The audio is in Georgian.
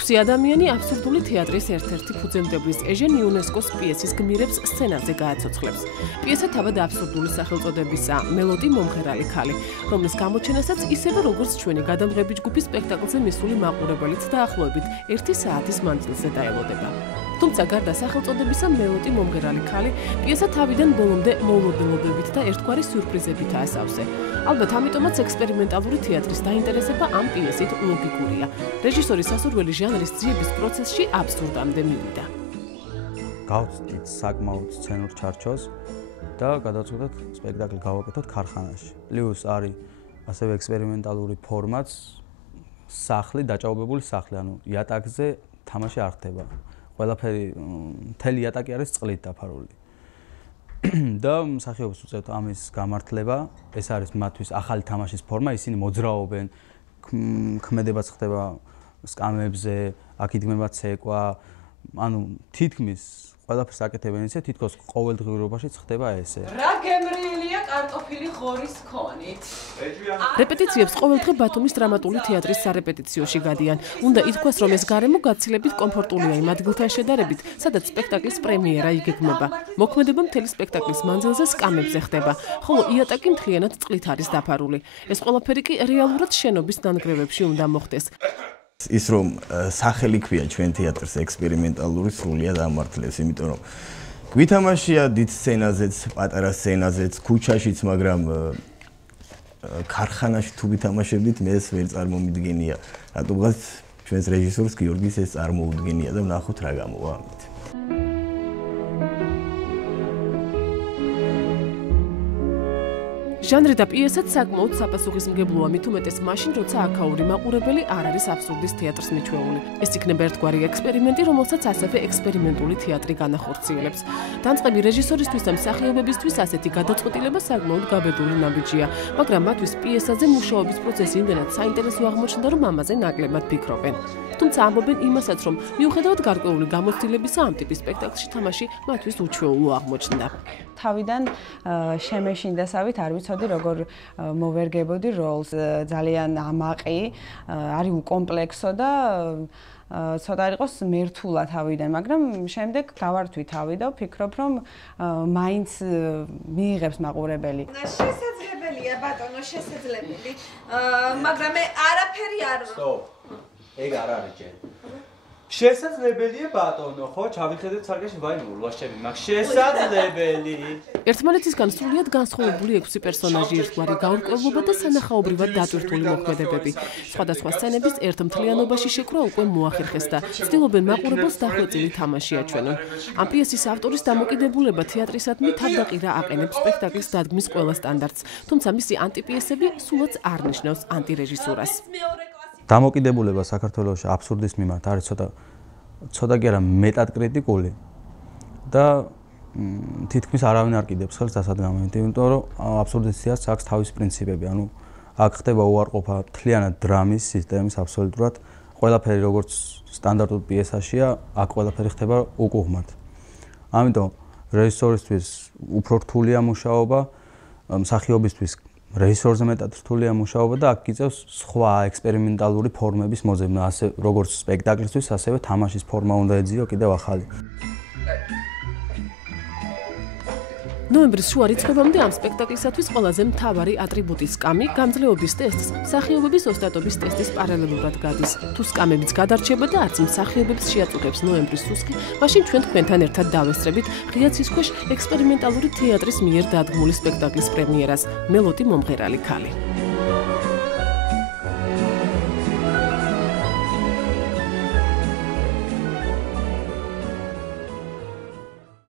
6 ადამიანი აბსურდული თეატრის ერთ-ერთი ფუძემდებლის ეჟენ იუნესკოს პიესის გმირებს სცენაზე გააცოცხლებს. პიესა თავად აბსურდული სახელწოდებისაა მელოდი მომღერალი ქალი, რომლის გამოჩენასაც ისევე როგორც ჩვენი გადამღები ჯგუფის სპექტაკლზე მისული მაყურებელიც დაახლოებით 1 საათის მანძილზე დაელოდება. თუმცა გარდა სახელწოდებისა მელოდი მომღერალი ქალი, პიესა თავიდან ბოლომდე მოულოდნელობებით და ერთგვარი სიურპრიზებითაა სავსე. ალბათ ამიტომაც ექსპერიმენტალური თეატრის დაინტერესება ამ პიესით ლოგიკურია. რეჟისორის სასურველი ჟანრის ძიების პროცესში აბსურდამდე მივიდა. გავწვდით საკმაოდ სცენურ ჩარჩოს და გადავწყვიტეთ სპექტაკლი გავაკეთოთ ქარხანაში. პლუს არის ასევე ექსპერიმენტალური ფორმაც, სახლი, დაჭაობებული სახლი, ანუ იატაკზე თამაში არ ხდება. ყველაფერი მთელი იატაკი არის წყლით დაფარული. და მსახიობს უწევთ ამის გამართლება, ეს არის მათთვის ახალი თამაშის ფორმა, ისინი მოძრაობენ, ქმედებაც ხდება სკამებზე, აქ იდგმება ცეკვა, ანუ თითქმის ყველაფერს აკეთებენ ისე, თითქოს ყოველდღიურობაშიც ხდება ესე. რა გემრიელია კარტოფილი ღორის ქონით. რეპეტიციებს ყოველდღე ბათუმის დრამატული თეატრის სარეპეტიციოში გადიან. უნდა ითქვას, რომ ეს გარემო გაცილებით კომფორტულია იმ ადგილთან შედარებით, სადაც სპექტაკლის პრემიერა იგეგმება. მოქმედება მთელი სპექტაკლის მანძილზე სკამებზე ხდება, ხოლო იატაკი მთლიანად წყლით არის დაფარული. ეს ყველაფერი კი რეალურად შენობის ნანგრევებში უნდა მოხდეს. ის რომ სახელი ქვია ჩვენ თეატრს ექსპერიმენტალური სრულიად ამართლებს, იმიტომ რომ გვითამაშია დიდ სცენაზეც, პატარა სცენაზეც, ქუჩაშიც, მაგრამ ქარხანაში თუ ვითამაშებდით, მე ეს ვერ წარმომიდგენია. რატომღაც ჩვენს რეჟისორს გიორგის ეს წარმოუდგენია და ვნახოთ რა გამოვა ამით. ჟანრი და პიესაც საკმაოდ საპასუხისმგებლოა, მით უმეტეს მაშინ, როცა აქაური მაყურებელი არ არის აბსურდის თეატრს მიჩვეული. ეს იქნება ერთგვარი ექსპერიმენტი, რომელსაც ასევე ექსპერიმენტული თეატრი განახორციელებს. დამწყები რეჟისორისთვის და მსახიობებისთვის ასეთი გადაწყვეტილება საკმაოდ გაბედული ნაბიჯია, მაგრამ მათთვის პიესაზე მუშაობის პროცესი იმდენად საინტერესო აღმოჩნდა, რომ ამაზე ნაკლებად ფიქრობენ. თუმცა ამბობენ იმასაც, რომ მიუხედავად გარკვეული გამოცდილებისა, ამ ტიპის სპექტაკლში თამაში მათთვის უჩვეულო აღმოჩნდა. თავიდან შემეშინდასავით არ ვიცოდი როგორ მოვერგებოდი როლს, ძალიან ამაყი, არის უკომპლექსო და ცოტა იყოს მერთულა თავიდან, მაგრამ შემდეგ გავართვი თავი და ვფიქრობ, რომ მაინც მიიღებს მაყურებელი. შესაძლებელია ბატონო, შესაძლებელი. მაგრამ მე არაფერი არ სტოპ. ეგ არ არის ჯერ. შესაძლებელია ბატონო, ხო? ჩავიხედეთ სარგეში ვაიმე ულვაშები, მაგ შესაძლებელი. ერთმანეთისგან სრულიად განსხვავებული 6 პერსონაჟი, ერთგვარი გაურკვევლობა და სანახაობრივად დატვირთული მოქმედებები. სხვადასხვა სცენების ერთ მთლიანობაში შეკრა უკვე მოახერხეს და ცდილობენ მაყურებელს დახვეწილი თამაში აჩვენონ. ამ პიესის ავტორის დამოკიდებულება თეატრისადმი თავდაყირა აყენებს სპექტაკლის დადგმის ყველა სტანდარტს, თუმცა მისი ანტიპიესები სულაც არ ნიშნავს ანტირეჟისურას. დამოკიდებულება საქართველოში აბსურდის მიმართ არის ცოტა კი არა მეტად კრიტიკული და თითქმის არავინ არ კიდებს ხელს დასადგამად, იმიტომ რომ აბსურდის თეატრს აქვს თავისი პრინციპები, ანუ აქ ხდება უარყოფა მთლიანად დრამის სისტემის აბსოლუტურად, ყველაფერი როგორც სტანდარტულ პიესაშია, აქ ყველაფერი ხდება უკუღმად. ამიტომ რეჟისორისთვის უფრო რთულია მუშაობა, მსახიობისთვის რეჟისორზე მეტად რთულია მუშაობა და აქ იწევს სხვა ექსპერიმენტალური ფორმების მოძებნა, ასე როგორც სპექტაკლისთვის, ასევე თამაშის ფორმა უნდა ეძიო კიდევ ახალი. ნოემბრის შუა რიცხვებამდე ამ სპექტაკლისათვის ყველაზე მთავარი ატრიბუტი სკამი, გამძლეობის ტესტს, მსახიობების ოსტატობის ტესტის პარალელურად გადის. თუ სკამებიც გადარჩება და არც მსახიობებს შეაწუხებს ნოემბრის სუსხი, მაშინ ჩვენ თქვენთან ერთად დავესწრებით ღია ცის ქვეშ ექსპერიმენტალური თეატრის მიერ დადგმული სპექტაკლის პრემიერას, მელოდი მომღერალი ქალი.